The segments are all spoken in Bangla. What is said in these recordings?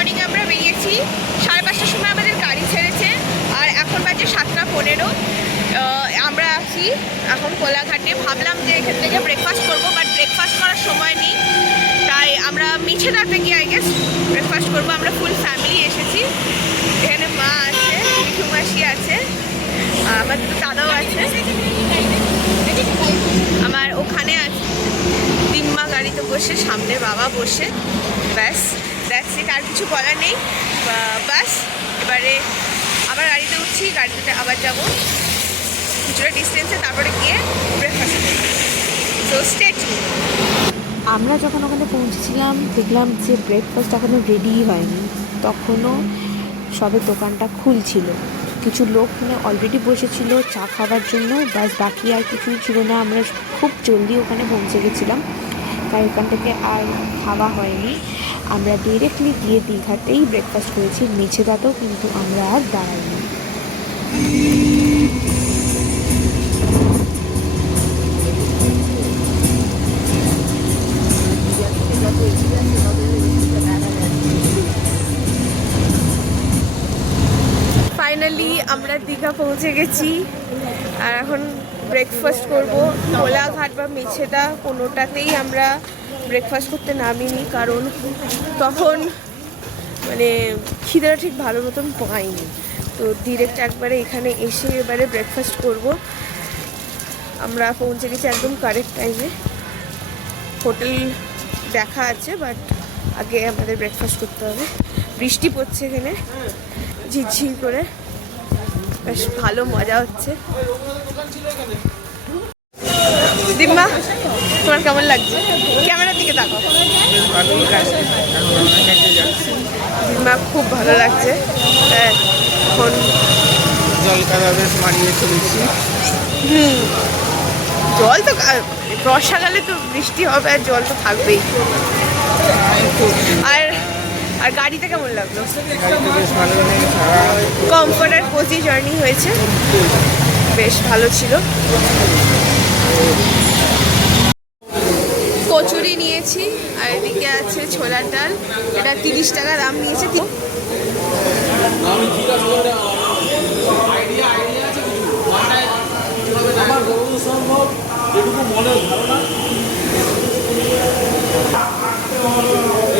মর্নিংয়ে আমরা বেরিয়েছি। 5:30টার সময় আমাদের গাড়ি ছেড়েছে, আর এখন বাজে 7:15। আমরা আছি এখন কোলাঘাটে। ভাবলাম যে এখান থেকে ব্রেকফাস্ট করবো, বাট ব্রেকফাস্ট করার সময় নেই, তাই আমরা মিছেদাতে গিয়ে আই গেস ব্রেকফাস্ট করবো। আমরা ফুল ফ্যামিলি এসেছি। এখানে মা আছে, মিঠু মাসি আছে, আমার দাদাও আছে, আমার ওখানে আছে দিম্মা গাড়িতে বসে, সামনে বাবা বসে। ব্যাস দ্যাটস ইট, আর কিছু বলার নেই। বাস এবারে আবার গাড়িতে উঠছি, গাড়িতে আবার যাবো কিছুটা ডিস্টেন্সে, তারপরে গিয়ে ব্রেকফাস্ট করবো। So stay tuned. আমরা যখন ওখানে পৌঁছেছিলাম দেখলাম যে ব্রেকফাস্ট এখনও রেডিই হয়নি, তখনও সবে দোকানটা খুলছিল। কিছু লোক ওখানে অলরেডি বসেছিল চা খাওয়ার জন্য, ব্যাস বাকি আর কিছুই ছিল না। আমরা খুব জলদি ওখানে পৌঁছে গেছিলাম, তাই ওখান থেকে আর খাওয়া হয়নি। আমরা ডিরেক্টলি গিয়ে দীঘাতেই ব্রেকফাস্ট করেছি, মেছেদাতেও কিন্তু আমরা আর দাঁড়াইনি। ফাইনালি আমরা দীঘা পৌঁছে গেছি, আর এখন ব্রেকফাস্ট করব। কোলাঘাট বা মেছেদা কোনোটাতেই আমরা ব্রেকফাস্ট করতে নামিনি, কারণ তখন মানে খিদেটা ঠিক ভালো মতন পাইনি। তো ডিরেক্ট একবারে এখানে এসে এবারে ব্রেকফাস্ট করব। আমরা পৌঁছে গেছি একদম কারেক্ট টাইমে। হোটেল দেখা আছে, বাট আগে আমাদের ব্রেকফাস্ট করতে হবে। বৃষ্টি পড়ছে এখানে ঝিরঝির করে, বেশ ভালো মজা হচ্ছে। দিম্মা, তোমার কেমন লাগছে? ক্যামেরার দিকে তাকো। দিম্মা খুব ভালো লাগছে। এখন জলকাদা বেশ মারিয়ে চলেছি। জল তো বর্ষাকালে তো বৃষ্টি হবে, আর জল তো থাকবেই। আর আর গাড়িতে কেমন লাগলো? বেশ ভালো লেগেছে। কমফোর্ট আর কোজি জার্নি হয়েছে, বেশ ভালো ছিল। কচুরি নিয়েছি, আর এদিকে আছে ছোলার ডাল। এটা 30 টাকা দাম নিয়েছে।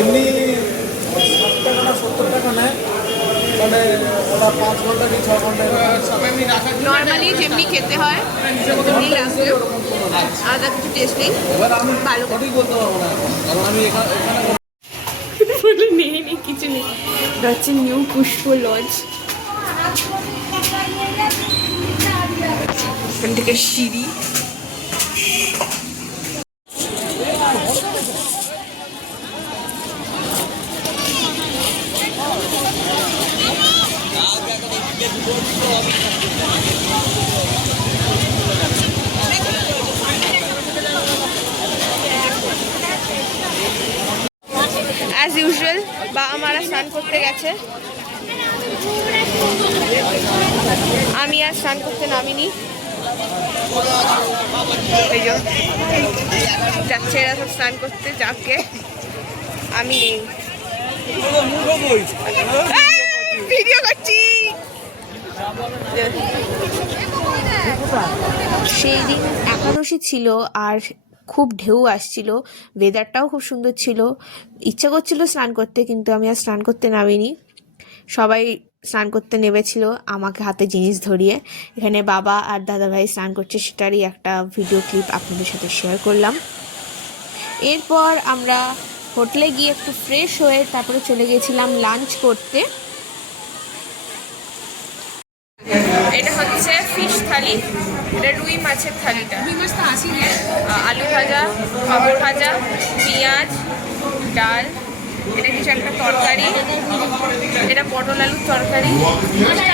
এমনি 60 টাকা না 70 টাকা নেয়, মানে ওরা 5 ঘন্টা কি 6 ঘন্টা নর্মালি যেমনি খেতে হয় তেমনি লাগবে, আলাদা কিছু টেস্ট নেই। ভালো সঠিক বলতে পারবো না, কারণ আমি নেই কিছু নেই। এটা হচ্ছে নিউ পুষ্প লজ। এখান থেকে সিঁড়ি। অ্যাজ ইউজুয়াল বাবা মারা স্নান করতে গেছে, আমি আর স্নান করতে নামিনি। এই যে যাচ্ছে এরা সব স্নান করতে, যাকে আমি নেই, ভিডিও করছি। সেই দিন একাদশী ছিল, আর খুব ঢেউ আসছিল, ওয়েদারটাও খুব সুন্দর ছিল। ইচ্ছা করছিল স্নান করতে, কিন্তু আমি আর স্নান করতে নামিনি। সবাই স্নান করতে নেমেছিল আমাকে হাতে জিনিস ধরিয়ে। এখানে বাবা আর দাদাভাই স্নান করছে, সেটারই একটা ভিডিও ক্লিপ আপনাদের সাথে শেয়ার করলাম। এরপর আমরা হোটেলে গিয়ে একটু ফ্রেশ হয়ে তারপরে চলে গেছিলাম লাঞ্চ করতে। এটা হচ্ছে ফিশ থালি, এটা রুই মাছের থালিটা। আলু ভাজা, পাঁপড় ভাজা, পেঁয়াজ, ডাল, এটা কিছু একটা তরকারি, এটা পটল আলুর তরকারি এখানে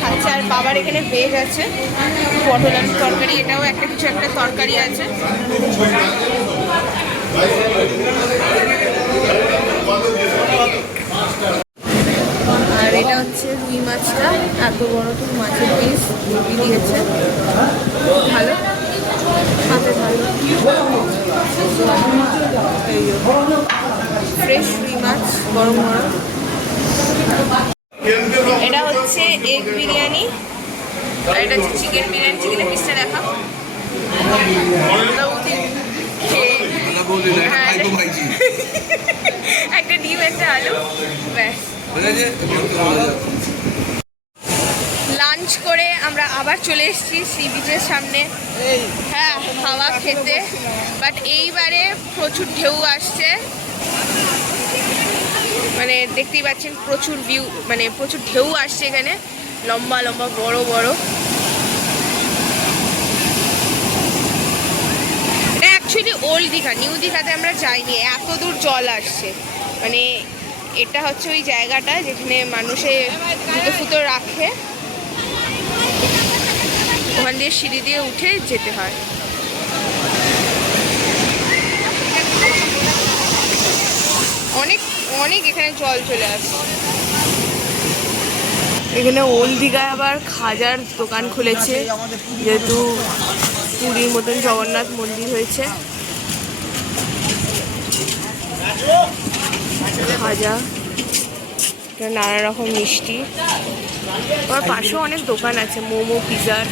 খাচ্ছে। আর বাবার এখানে ভেজ আছে, পটল আলুর তরকারি, এটাও একটা কিছু একটা তরকারি আছে। আর এটা হচ্ছে রুই মাছটা, এত বড় তো মাছের পিস দিয়েছে, ভালো হাতে ভালো। ফ্রেশ রুই মাছ। মাছ গরম গরম। এটা হচ্ছে এগ বিরিয়ানি আর এটা হচ্ছে চিকেন বিরিয়ানি। চিকেনের পিসটা দেখা একটা ডিম একটা আলু ব্যাস। লাঞ্চ করে আমরা আবার চলে এসেছি সি বিচের সামনে, হ্যাঁ হাওয়া খেতে। বাট এইবারে প্রচুর ঢেউ আসছে, মানে দেখতেই পাচ্ছেন প্রচুর ভিউ, মানে প্রচুর ঢেউ আসছে এখানে, লম্বা লম্বা বড় বড়। এটা অ্যাকচুয়ালি ওল্ড দীঘা, নিউ দীঘাতে আমরা যাইনি, এত দূর জল আসছে। মানে এটা হচ্ছে ওই জায়গাটা যেখানে মানুষে জুতো ফুতো রাখে, ওখান দিয়ে সিঁড়ি দিয়ে উঠে যেতে হয়। অনেক অনেক এখানে জল চলে আসে। এখানে ওল্ড দীঘায় আবার খাজার দোকান খুলেছে, যেহেতু পুরীর মতন জগন্নাথ মন্দির হয়েছে। খাজা, নানা রকম মিষ্টি, আমার পাশেও অনেক দোকান আছে, মোমো পিজার।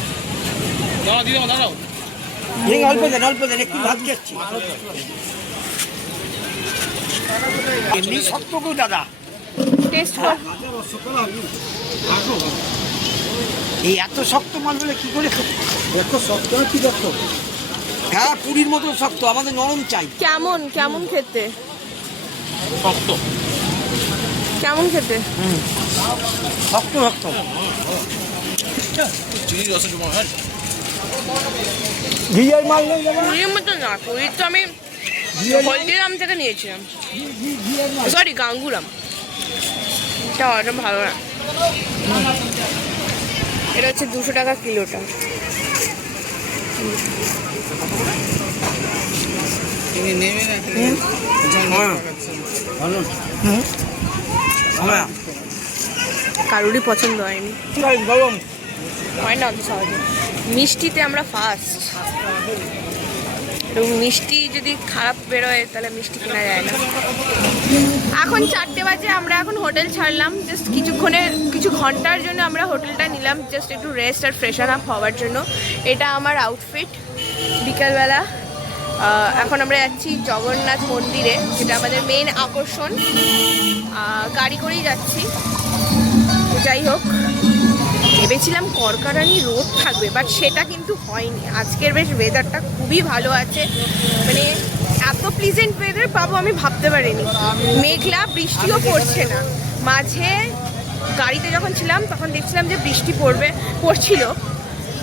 দাদা টেস্ট কর। এই এত শক্ত মাল বলে কি করে দেখো শক্ত কি দেখো, হ্যাঁ পুরীর মতো শক্ত, আমাদের নরম চাই। কেমন কেমন খেতে? শক্ত কেমন খেতে? শক্ত শক্ত। ঘিয়ের মাল নেই পুরীর মতো না, পুরীর তো আমি হলদিরাম থেকে নিয়েছিলাম, সরি গাঙ্গুরাম, এটা অত ভালো না। এটা হচ্ছে 200 টাকা কিলোটা। কারোরই পছন্দ হয়নি, গরম হয় না অত সহজে। মিষ্টিতে আমরা ফার্স্ট, এবং মিষ্টি যদি খারাপ বেরোয় তাহলে মিষ্টি কেনা যায় না। এখন 4টে বাজে, আমরা এখন হোটেল ছাড়লাম, জাস্ট কিছু ঘন্টার জন্য আমরা হোটেলটা নিলাম, জাস্ট একটু রেস্ট আর ফ্রেশন আপ হওয়ার জন্য। এটা আমার আউটফিট বিকালবেলা। এখন আমরা যাচ্ছি জগন্নাথ মন্দিরে, যেটা আমাদের মেন আকর্ষণ। গাড়ি করেই যাচ্ছি। যাই হোক, ভেবেছিলাম কড়কড়ানি রোদ থাকবে, বাট সেটা কিন্তু হয়নি। আজকের বেশ ওয়েদারটা খুবই ভালো আছে, মানে এত প্লিজেন্ট ওয়েদার পাবো আমি ভাবতে পারিনি। মেঘলা, বৃষ্টিও পড়ছে না। মাঝে গাড়িতে যখন ছিলাম তখন দেখছিলাম যে বৃষ্টি পড়ছিল,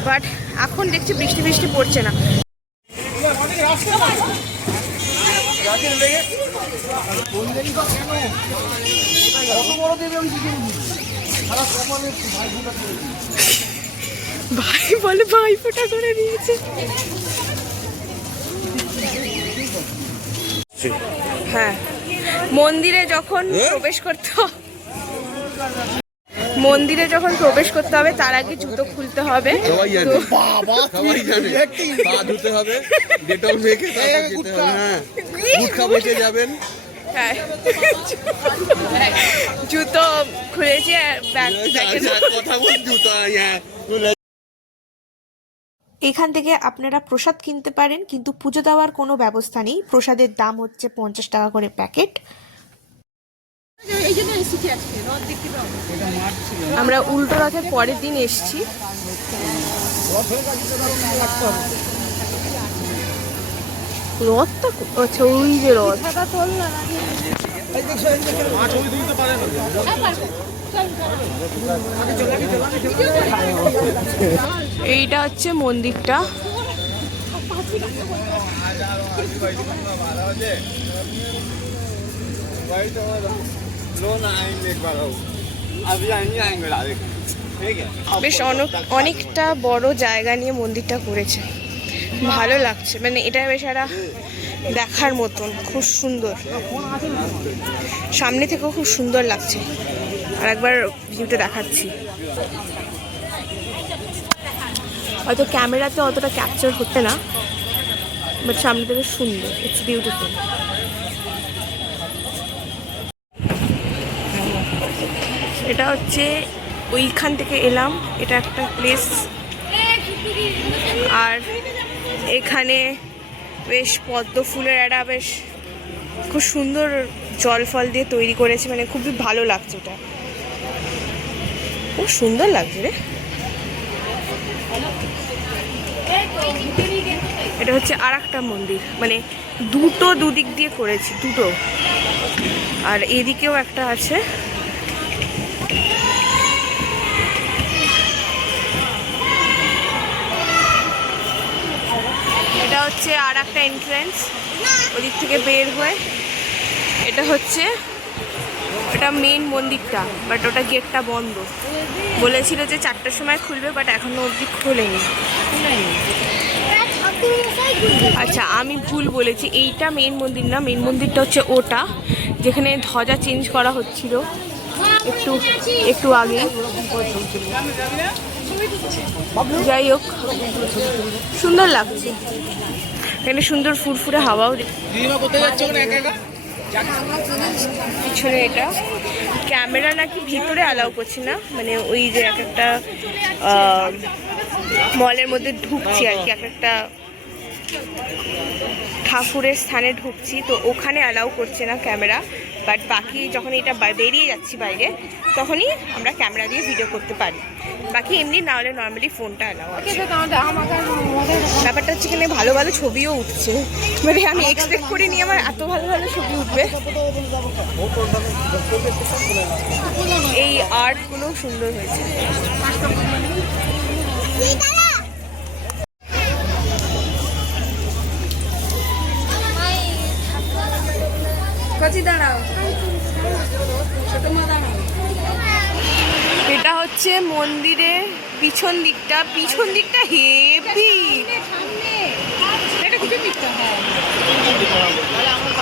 বাট এখন দেখছি বৃষ্টি পড়ছে না। ভাই বলে ভাই ফোটা করে দিয়েছে। হ্যাঁ, মন্দিরে যখন প্রবেশ করতে হবে তার আগে জুতো খুলতে হবে। সবাই জানে, সবাই জানে, পা ধুতে হবে, ডেটল মেখে তারপর যেতে হবে। হ্যাঁ, গুটখা বসে যাবেন। হ্যাঁ, জুতো খুলেছি, কথা বল, জুতো। এখান থেকে আপনারা প্রসাদ কিনতে পারেন, কিন্তু পুজো দেওয়ার কোনো ব্যবস্থা নেই। প্রসাদের দাম হচ্ছে 50 টাকা করে প্যাকেট। আমরা উল্টো রথের পরের দিন এসছি। রথটা আচ্ছা, ওই যে রথ। এইটা হচ্ছে মন্দিরটা। বেশ অনেকটা বড় জায়গা নিয়ে মন্দিরটা করেছে, ভালো লাগছে। মানে এটা বেশ একটা দেখার মতন, খুব সুন্দর, সামনে থেকেও খুব সুন্দর লাগছে। আর একবার ভিউটা দেখাচ্ছি, হয়তো ক্যামেরাতে অতটা ক্যাপচার হচ্ছে না, বাট সামনে থেকে সুন্দর, ইটস বিউটিফুল। এটা হচ্ছে ওইখান থেকে এলাম, এটা একটা প্লেস। আর এখানে বেশ পদ্ম ফুলের একটা বেশ খুব সুন্দর জল ফল দিয়ে তৈরি করেছে, মানে খুবই ভালো লাগছে। ওটা খুব সুন্দর লাগছে রে। এটা হচ্ছে আর একটা মন্দির, মানে দুদিক দিয়ে করেছি, দুটো। আর এদিকেও একটা আছে। এটা হচ্ছে আর একটা এন্ট্রান্স, ওদিক থেকে বের হয়ে। এটা হচ্ছে এটা মেন মন্দিরটা, বাট ওটা গেটটা বন্ধ। বলেছিল যে 4টার সময় খুলবে, বাট এখনো অবধি খোলেনি। আচ্ছা, আমি ভুল বলেছি, এইটা মেন মন্দির না। মেন মন্দিরটা হচ্ছে ওটা, যেখানে ধ্বজা চেঞ্জ করা হচ্ছিল একটু আগে। যাই হোক, সুন্দর লাগছে এখানে, সুন্দর ফুরফুরে হাওয়াও। পিছনে এটা ক্যামেরা নাকি ভিতরে অ্যালাউ করছি না, মানে ওই যে এক একটা মলের মধ্যে ঢুকছি আর কি, এক একটা ঠাকুরের স্থানে ঢুকছি, তো ওখানে অ্যালাউ করছে না ক্যামেরা। বাট বাকি যখন এটা বেরিয়ে যাচ্ছি বাইরে, তখনই আমরা ক্যামেরা দিয়ে ভিডিও করতে পারি। বাকি এমনি না হলে নর্মালি ফোনটা অ্যালাউ আছে। ব্যাপারটা হচ্ছে এখানে ভালো ভালো ছবিও উঠছে, মানে আমি এক্সপেক্ট করিনি আমার এত ভালো ভালো ছবি উঠবে। এই আর্টগুলো সুন্দর হয়েছে। এটা হচ্ছে মন্দিরের পিছন দিকটা হেভি।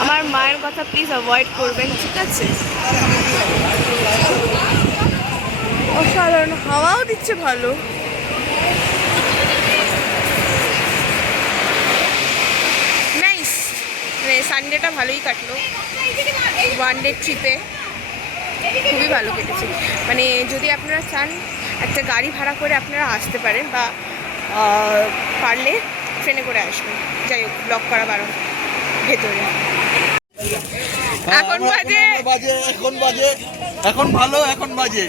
আমার মায়ের কথা প্লিজ অ্যাভয়েড করবেন, ঠিক আছে? অসাধারণ হাওয়াও দিচ্ছে ভালো। নাইস, মানে সানডেটা ভালোই কাটলো। 1 ডে ট্রিপে খুবই ভালো কেটেছে। মানে যদি আপনারা চান একটা গাড়ি ভাড়া করে আপনারা আসতে পারেন, বা পারলে ট্রেনে করে আসবেন। যাই হোক, ব্লক করা বারণ ভেতরে। এখন বাজে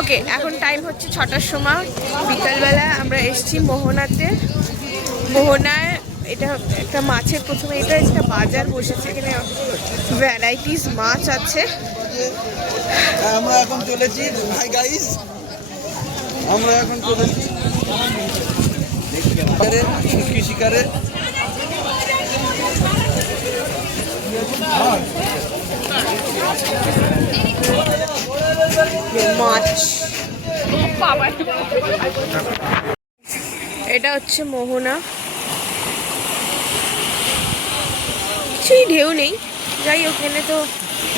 ওকে, এখন টাইম হচ্ছে 6টার সময় বিকালবেলা। আমরা এসেছি মোহনাতে। মোহনায় এটা একটা মাছের, প্রথমে এটা একটা বাজার বসেছে, এখানে ভ্যারাইটিস মাছ আছে। আমরা এখন চলেছি, হাই গাইস, আমরা এখন চলেছি শুটকি শিকারে। মাছ, এটা হচ্ছে মোহনা। কিছুই ঢেউ নেই, যাই ওখানে তো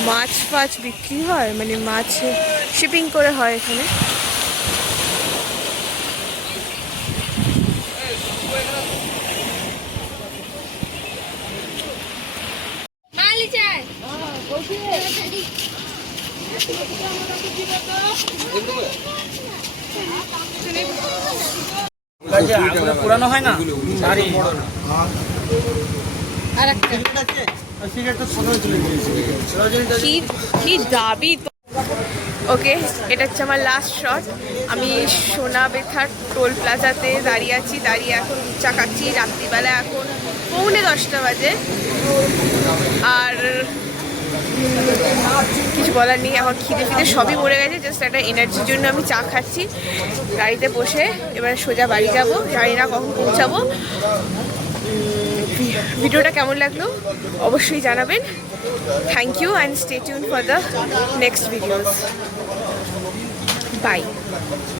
মাছ ফাছ বিক্রি হয়, মানে মাছ শিপিং করে হয় এখানে। পুরানো হয় না কি দাবি। ওকে, এটা হচ্ছে আমার লাস্ট শট। আমি সোনাবেথার টোল প্লাজাতে দাঁড়িয়ে আছি, দাঁড়িয়ে এখন চা খাচ্ছি। রাত্রিবেলা এখন 9:45 বাজে। আর কিছু বলার নেই, আমার খিদে ফিদে সবই মরে গেছে। জাস্ট একটা এনার্জির জন্য আমি চা খাচ্ছি। গাড়িতে বসে এবার সোজা বাড়ি যাব, জানি না কখন পৌঁছাবো। ভিডিওটা কেমন লাগলো অবশ্যই জানাবেন। Thank you and stay tune for the next videos. By.